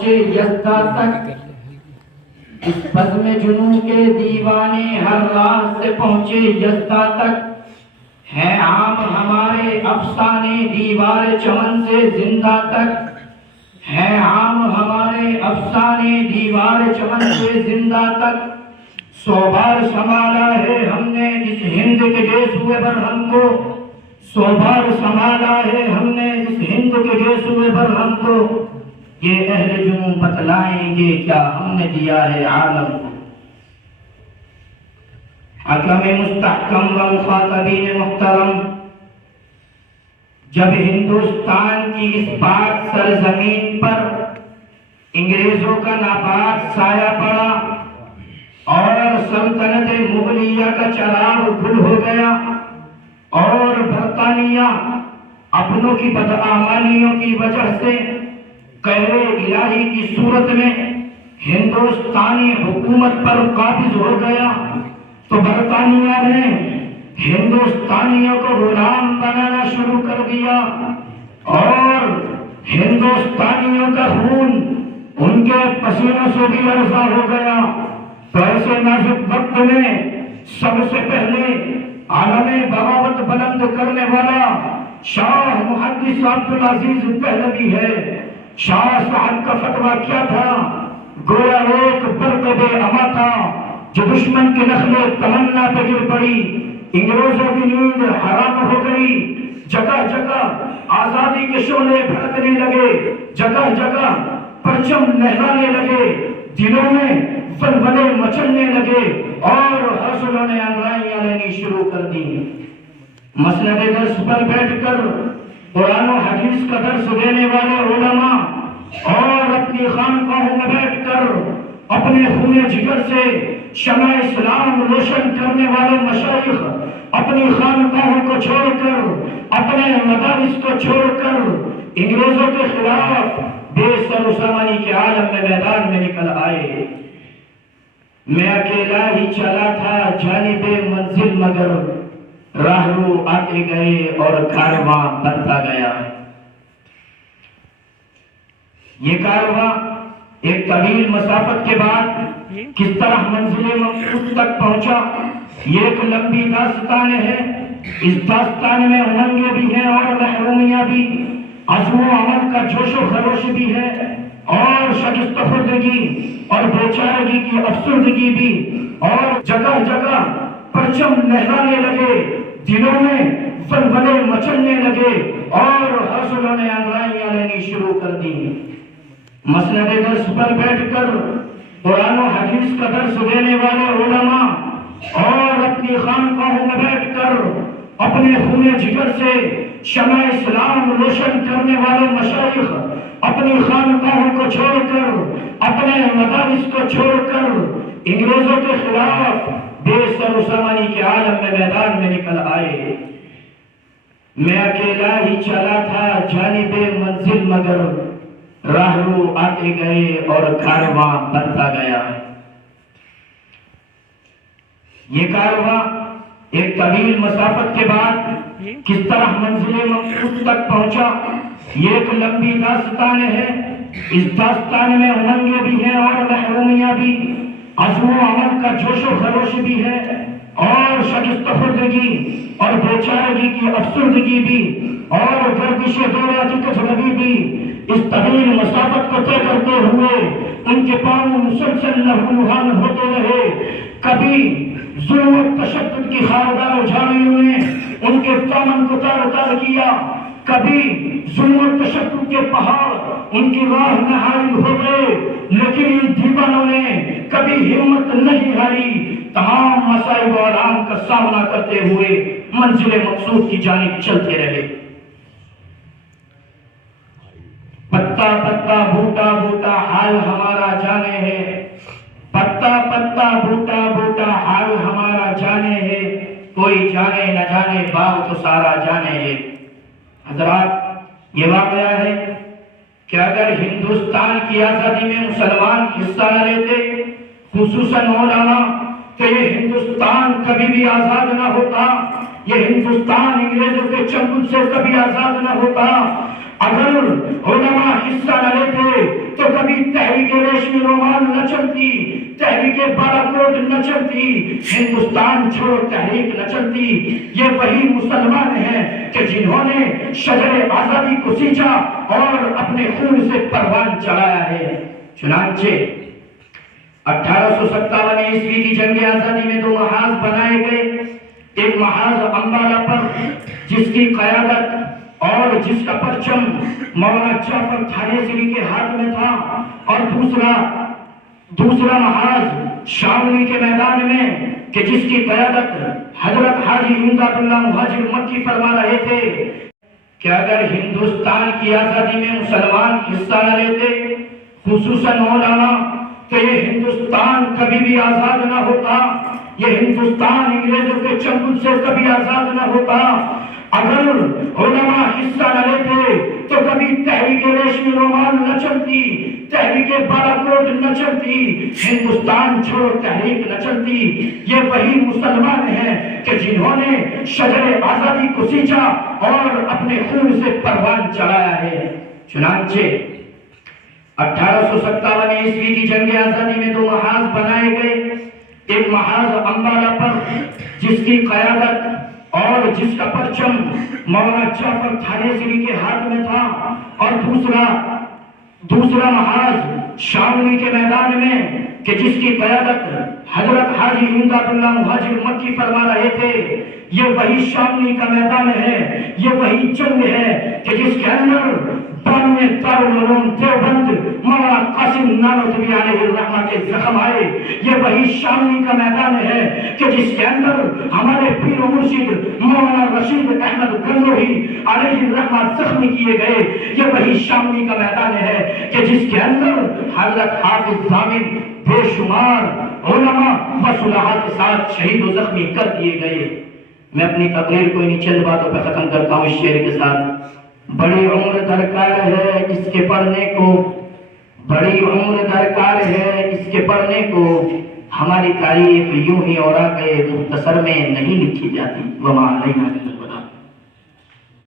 پہنچے یزدا تک، اس بزم جنوں کے دیوانے ہر راز سے پہنچے یزدا تک، ہے عام ہمارے افسانے دیوار چمن سے زندہ تک، ہے عام ہمارے افسانے دیوار چمن سے زندہ تک، 100 بار سنبھالا ہے ہم نے اس ہند کے گیسوئے پر ہم کو، 100 بار سنبھالا ہے ہم نے اس ہند کے گیسوئے پر ہم کو، یہ اہل جنوں بتلائیں گے کیا ہم نے دیا ہے عالم کو۔ حکم مستحکم و مخاطبین محترم، جب ہندوستان کی اس پاک سرزمین پر انگریزوں کا ناپاک سایہ پڑا اور سلطنت مغلیہ کا چراغ گل ہو گیا اور برطانیہ اپنوں کی بدعمالیوں کی وجہ سے قہر الہی کی صورت میں ہندوستانی حکومت پر قابض ہو گیا، تو برطانیہ نے ہندوستانیوں کو غلام بنانا شروع کر دیا اور ہندوستانیوں کا خون ان کے پسینوں سے بھی لرزہ ہو گیا۔ تو ایسے نازک وقت میں سب سے پہلے عالم بغاوت بلند کرنے والا شاہ محدث عبدالعزیز دہلوی ہے۔ شاہ صاحب کا فتویٰ کیا تھا؟ گویا ایک برق بے اما تھا جو دشمن کی نخل تمنا پہ گر پڑی، انگریزوں کی نیند حرام ہو گئی، جگہ جگہ آزادی کے شعلے بھڑکنے لگے، جگہ جگہ پرچم لہرانے لگے، دلوں میں ولولے مچلنے لگے اور حوصلوں نے انگڑائیاں لینی شروع کر دی۔ مسند درس پر بیٹھ کر قرآن و حدیث کا درس دینے والے علماء اور اپنی خانقاہوں میں بیٹھ کر اپنے خون جگر سے شمع اسلام روشن کرنے والے مشائخ اپنی خانقاہوں کو چھوڑ کر، اپنے مدارس کو چھوڑ کر انگریزوں کے خلاف بے سر و سامانی کے عالم میں میدان میں نکل آئے۔ میں اکیلا ہی چلا تھا جانب منزل، مگر راہرو آتے گئے اور کارواں بڑھتا گیا۔ یہ کارواں ایک طویل مسافت کے بعد کس طرح منزل مقصود تک پہنچا، یہ ایک لمبی داستان ہے۔ اس داستان میں امنگیں بھی ہیں اور محرومیاں بھی، عزم و عمل کا جوش و خروش بھی ہے اور شکست خوردگی اور بیچارگی کی افسردگی بھی، اور جگہ جگہ پرچم لہرانے لگے، دلوں میں ولولے مچلنے لگے اور حوصلوں نے انگڑائیاں لینی شروع کر دی۔ مسند درس پر بیٹھ کر قرآن و حدیث کا درس دینے والے علماء اور اپنی خانقاہوں میں بیٹھ کر اپنے خون جگر سے شمع اسلام روشن کرنے والے مشائخ اپنی خانقاہوں کو چھوڑ کر، اپنے مدارس کو چھوڑ کر انگریزوں کے خلاف بے سر و سامانی کے عالم میں میدان میں نکل آئے۔ میں اکیلا ہی چلا تھا جانب منزل، مگر راہرو آتے گئے اور کارواں بڑھتا گیا۔ یہ کارواں ایک طویل مسافت کے بعد کس طرح منزل مقصود تک پہنچا، یہ ایک لمبی داستان ہے۔ اس داستان میں امنگیں بھی ہیں اور محرومیاں بھی، عزم و عمل کا جوش و خروش بھی ہے اور شکست خوردگی اور بیچارگی کی افسردگی بھی، اور گردش دورہ کی کجروی بھی۔ اس طویل مسافت کو طے کرتے ہوئے ان کے پاؤں مسلسل لہوحان ہوتے رہے۔ کبھی ظلم و تشدد کی خاردار جھاڑیوں نے ان کے دامن کو تار تار کیا، کبھی ظلم و تشدد کے پہاڑ ان کی راہ میں حائل ہو گئے، لیکن ان دیوانوں نے کبھی ہمت نہیں ہاری۔ تمام مصائب و آلام کا سامنا کرتے ہوئے منزل مقصود کی جانب چلتے رہے۔ پتا پتا بوٹا بوٹا حال ہمارا جانے ہے، پتا پتا بوٹا بوٹا حال ہمارا جانے ہے، کوئی جانے نہ جانے باغ تو سارا جانے ہے۔ حضرات، یہ واقعہ ہے کہ اگر ہندوستان کی آزادی میں مسلمان حصہ نہ لیتے، خصوصاً علماء، تو یہ ہندوستان کبھی بھی آزاد نہ ہوتا، یہ ہندوستان انگریزوں کے چنگل سے کبھی آزاد نہ ہوتا۔ اگر علماء حصہ نہ لیتے تو کبھی ریشمی رومال نہ چلتی، تحریک بالاکوٹ نہ چلتی، ہندوستان چھوڑو تحریک نہ چلتی، یہ وہی مسلمان ہیں کہ جنہوں نے شجر آزادی کو سینچا اور اپنے خون سے پروان چڑھایا ہے۔ چنانچہ 1857 عیسوی کی جنگ آزادی میں 2 محاذ بنائے گئے، ایک محاذ امبالہ پر جس کی قیادت اور جس کا پرچم مولانا جعفر تھانیسری کے ہاتھ میں تھا، اور دوسرا محاذ شاملی کے میدان میں کہ جس کی قیادت حضرت حاجی امداد اللہ مہاجر مکی فرما رہے تھے کہ اگر ہندوستان کی آزادی میں مسلمان حصہ نہ لیتے، خصوصاً علماء، تو یہ ہندوستان کبھی بھی آزاد نہ ہوتا، یہ ہندوستان انگریزوں کے چنگل سے کبھی آزاد نہ ہوتا۔ اگر علماء حصہ نہ لیتے تو کبھی تحریک ریشمی رومال نہ چلتی، تحریک بالاکوٹ نہ چلتی، ہندوستان چھوڑو تحریک نہ چلتی۔ یہ وہی مسلمان ہیں کہ جنہوں نے شجر آزادی کو سینچا اور اپنے خون سے پروان چڑھایا ہے۔ چنانچہ 1857 عیسوی کی جنگ آزادی میں 2 محاذ بنائے گئے، ایک محاذ امبالہ پر جس کی قیادت اور جس کا پرچم مولانا جعفر تھانیسری کے ہاتھ میں تھا، اور دوسرا محاذ شاملی کے میدان میں کہ جس کی قیادت حضرت حاجی امداد اللہ مہاجر مکی فرما رہے تھے۔ یہ وہی شاملی کا میدان ہے، یہ وہی جنگ ہے کہ جس کے اندر بانویں دارالعلوم دیوبند مولانا قاسم نانوتوی علیہ الرحمہ کے زخم آئے۔ یہ وہی شاملی کا میدان ہے کہ جس کے اندر ہمارے پیر و مرشد مولانا رشید احمد گنگوہی علیہ الرحمہ زخمی کیے گئے۔ یہ وہی شاملی کا میدان ہے کہ جس کے اندر حضرت حافظ ضامن بے شمار علماء و صلحاء کے ساتھ شہید و زخمی کر دیے گئے۔ میں اپنی تقریر کو انہی چند باتوں پہ ختم کرتا ہوں اس شعر کے ساتھ۔ بڑی عمر درکار ہے اس کے پڑھنے کو، بڑی عمر درکار ہے اس کے پڑھنے کو، ہماری تاریخ یوں ہی اوراق مختصر میں نہیں لکھی جاتی۔ وما علینا